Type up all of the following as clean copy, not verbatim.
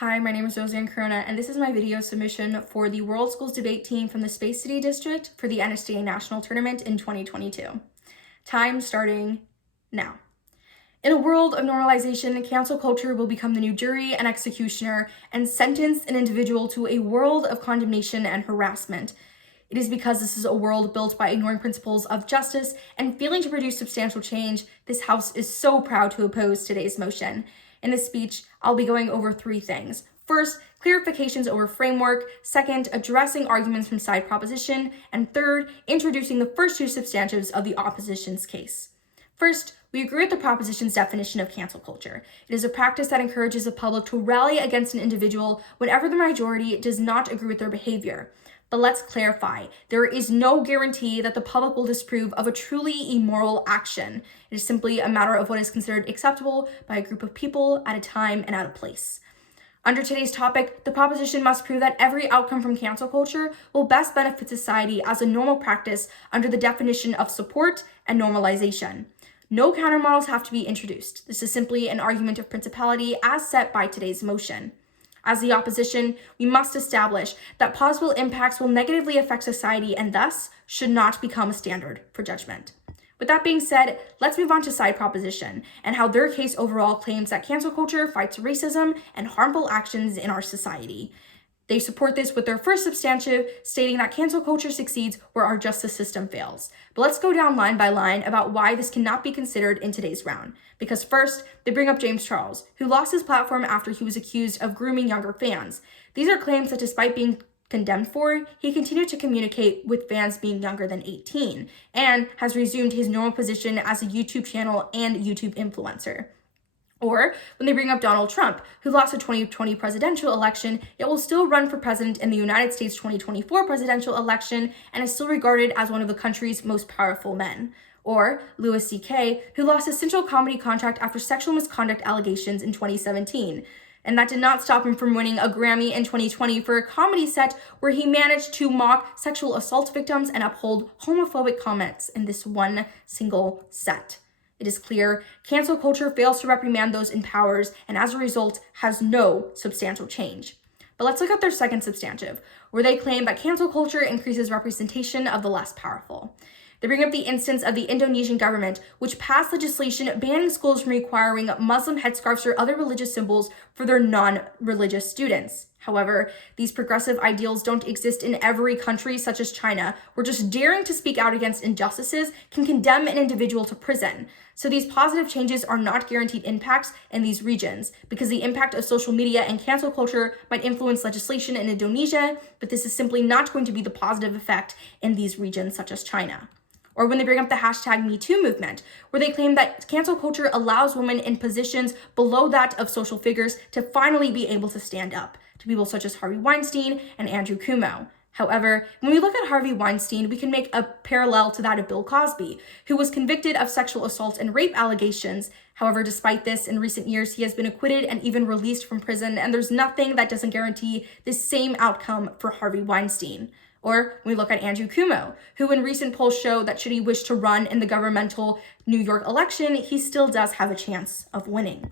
Hi, my name is Roseanne Corona, and this is my video submission for the World Schools Debate Team from the Space City District for the NSDA National Tournament in 2022. Time starting now. In a world of normalization, cancel culture will become the new jury and executioner and sentence an individual to a world of condemnation and harassment. It is because this is a world built by ignoring principles of justice and failing to produce substantial change, this House is so proud to oppose today's motion. In this speech, I'll be going over three things. First, clarifications over framework. Second, addressing arguments from side proposition. And third, introducing the first two substantives of the opposition's case. First, we agree with the proposition's definition of cancel culture. It is a practice that encourages the public to rally against an individual whenever the majority does not agree with their behavior. But let's clarify, there is no guarantee that the public will disapprove of a truly immoral action. It is simply a matter of what is considered acceptable by a group of people at a time and at a place. Under today's topic, the proposition must prove that every outcome from cancel culture will best benefit society as a normal practice under the definition of support and normalization. No countermodels have to be introduced. This is simply an argument of principality as set by today's motion. As the opposition, we must establish that possible impacts will negatively affect society and thus should not become a standard for judgment. With that being said, let's move on to side proposition and how their case overall claims that cancel culture fights racism and harmful actions in our society. They support this with their first substantive, stating that cancel culture succeeds where our justice system fails. But let's go down line by line about why this cannot be considered in today's round. Because first, they bring up James Charles, who lost his platform after he was accused of grooming younger fans. These are claims that despite being condemned for, he continued to communicate with fans being younger than 18, and has resumed his normal position as a YouTube channel and YouTube influencer. Or when they bring up Donald Trump, who lost the 2020 presidential election, yet will still run for president in the United States 2024 presidential election and is still regarded as one of the country's most powerful men. Or Louis C.K., who lost his central comedy contract after sexual misconduct allegations in 2017. And that did not stop him from winning a Grammy in 2020 for a comedy set where he managed to mock sexual assault victims and uphold homophobic comments in this one single set. It is clear cancel culture fails to reprimand those in power and as a result has no substantial change. But let's look at their second substantive, where they claim that cancel culture increases representation of the less powerful. They bring up the instance of the Indonesian government, which passed legislation banning schools from requiring Muslim headscarves or other religious symbols for their non-religious students. However, these progressive ideals don't exist in every country, such as China, where just daring to speak out against injustices can condemn an individual to prison. So these positive changes are not guaranteed impacts in these regions, because the impact of social media and cancel culture might influence legislation in Indonesia, but this is simply not going to be the positive effect in these regions, such as China. Or when they bring up the hashtag #MeToo movement, where they claim that cancel culture allows women in positions below that of social figures to finally be able to stand up to people such as Harvey Weinstein and Andrew Cuomo. However, when we look at Harvey Weinstein, we can make a parallel to that of Bill Cosby, who was convicted of sexual assault and rape allegations. However, despite this, in recent years, he has been acquitted and even released from prison, and there's nothing that doesn't guarantee the same outcome for Harvey Weinstein. Or when we look at Andrew Cuomo, who in recent polls show that should he wish to run in the governmental New York election, he still does have a chance of winning.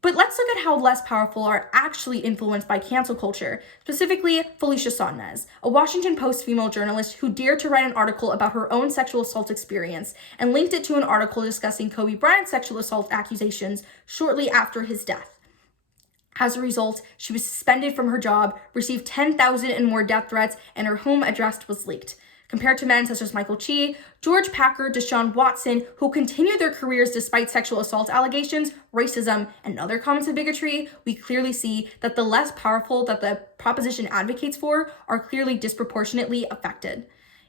But let's look at how less powerful are actually influenced by cancel culture, specifically Felicia Sonmez, a Washington Post female journalist who dared to write an article about her own sexual assault experience and linked it to an article discussing Kobe Bryant's sexual assault accusations shortly after his death. As a result, she was suspended from her job, received 10,000 and more death threats, and her home address was leaked. Compared to men such as Michael Chi, George Packer, Deshaun Watson, who continued their careers despite sexual assault allegations, racism, and other comments of bigotry, we clearly see that the less powerful that the proposition advocates for are clearly disproportionately affected.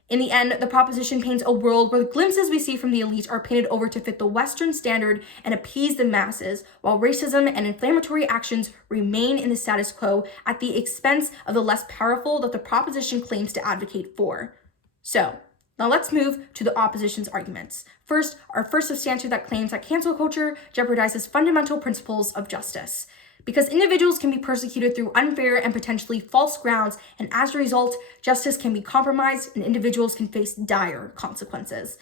In the end, the proposition paints a world where the glimpses we see from the elite are painted over to fit the Western standard and appease the masses, while racism and inflammatory actions remain in the status quo at the expense of the less powerful that the proposition claims to advocate for. So, now let's move to the opposition's arguments. First, our first substantive that claims that cancel culture jeopardizes fundamental principles of justice. Because individuals can be persecuted through unfair and potentially false grounds, and as a result, justice can be compromised and individuals can face dire consequences.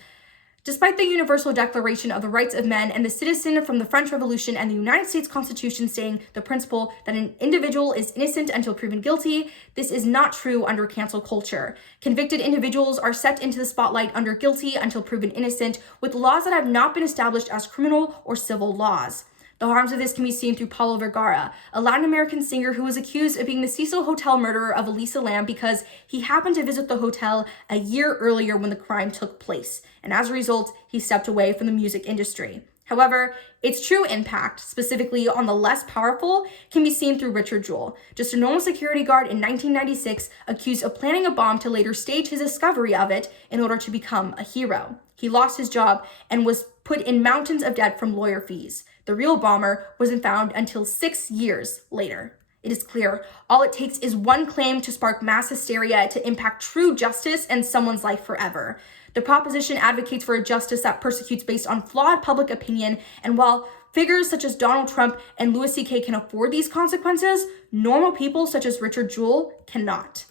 Despite the Universal Declaration of the Rights of Men and the Citizen from the French Revolution and the United States Constitution stating the principle that an individual is innocent until proven guilty, this is not true under cancel culture. Convicted individuals are set into the spotlight under guilty until proven innocent, with laws that have not been established as criminal or civil laws. The harms of this can be seen through Paulo Vergara, a Latin American singer who was accused of being the Cecil Hotel murderer of Elisa Lam because he happened to visit the hotel a year earlier when the crime took place, and as a result, he stepped away from the music industry. However, its true impact, specifically on the less powerful, can be seen through Richard Jewell, just a normal security guard in 1996 accused of planning a bomb to later stage his discovery of it in order to become a hero. He lost his job and was put in mountains of debt from lawyer fees. The real bomber wasn't found until 6 years later. It is clear all it takes is one claim to spark mass hysteria to impact true justice and someone's life forever. The proposition advocates for a justice that persecutes based on flawed public opinion, and while figures such as Donald Trump and Louis C.K. can afford these consequences, normal people such as Richard Jewell cannot.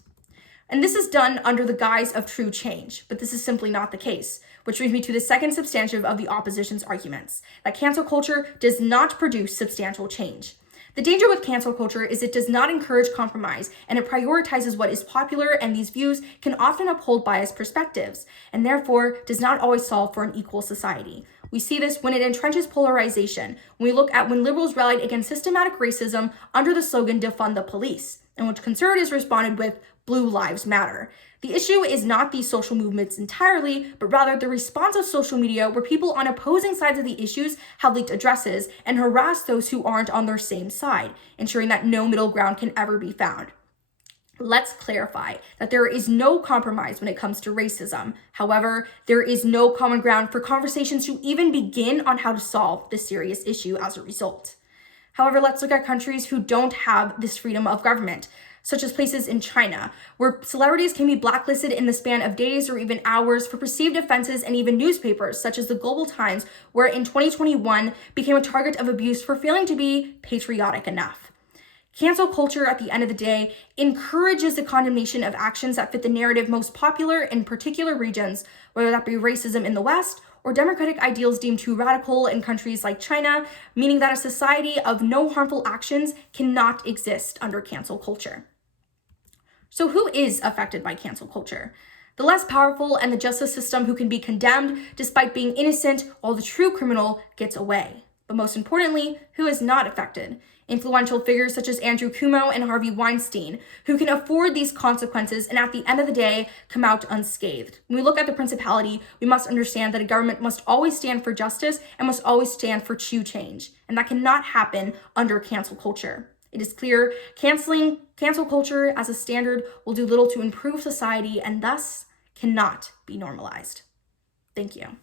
And this is done under the guise of true change, but this is simply not the case. Which brings me to the second substantive of the opposition's arguments, that cancel culture does not produce substantial change. The danger with cancel culture is it does not encourage compromise, and it prioritizes what is popular, and these views can often uphold biased perspectives, and therefore does not always solve for an equal society. We see this when it entrenches polarization, when we look at when liberals rallied against systematic racism under the slogan defund the police, and which conservatives responded with Blue Lives Matter. The issue is not these social movements entirely, but rather the response of social media where people on opposing sides of the issues have leaked addresses and harass those who aren't on their same side, ensuring that no middle ground can ever be found. Let's clarify that there is no compromise when it comes to racism. However, there is no common ground for conversations to even begin on how to solve this serious issue as a result. However, let's look at countries who don't have this freedom of government, such as places in China, where celebrities can be blacklisted in the span of days or even hours for perceived offenses, and even newspapers, such as the Global Times, where in 2021 became a target of abuse for failing to be patriotic enough. Cancel culture, at the end of the day, encourages the condemnation of actions that fit the narrative most popular in particular regions, whether that be racism in the West or democratic ideals deemed too radical in countries like China, meaning that a society of no harmful actions cannot exist under cancel culture. So who is affected by cancel culture? The less powerful and the justice system who can be condemned despite being innocent while the true criminal gets away. But most importantly, who is not affected? Influential figures such as Andrew Cuomo and Harvey Weinstein, who can afford these consequences and at the end of the day come out unscathed. When we look at the principality, we must understand that a government must always stand for justice and must always stand for true change, and that cannot happen under cancel culture. It is clear canceling cancel culture as a standard will do little to improve society and thus cannot be normalized. Thank you.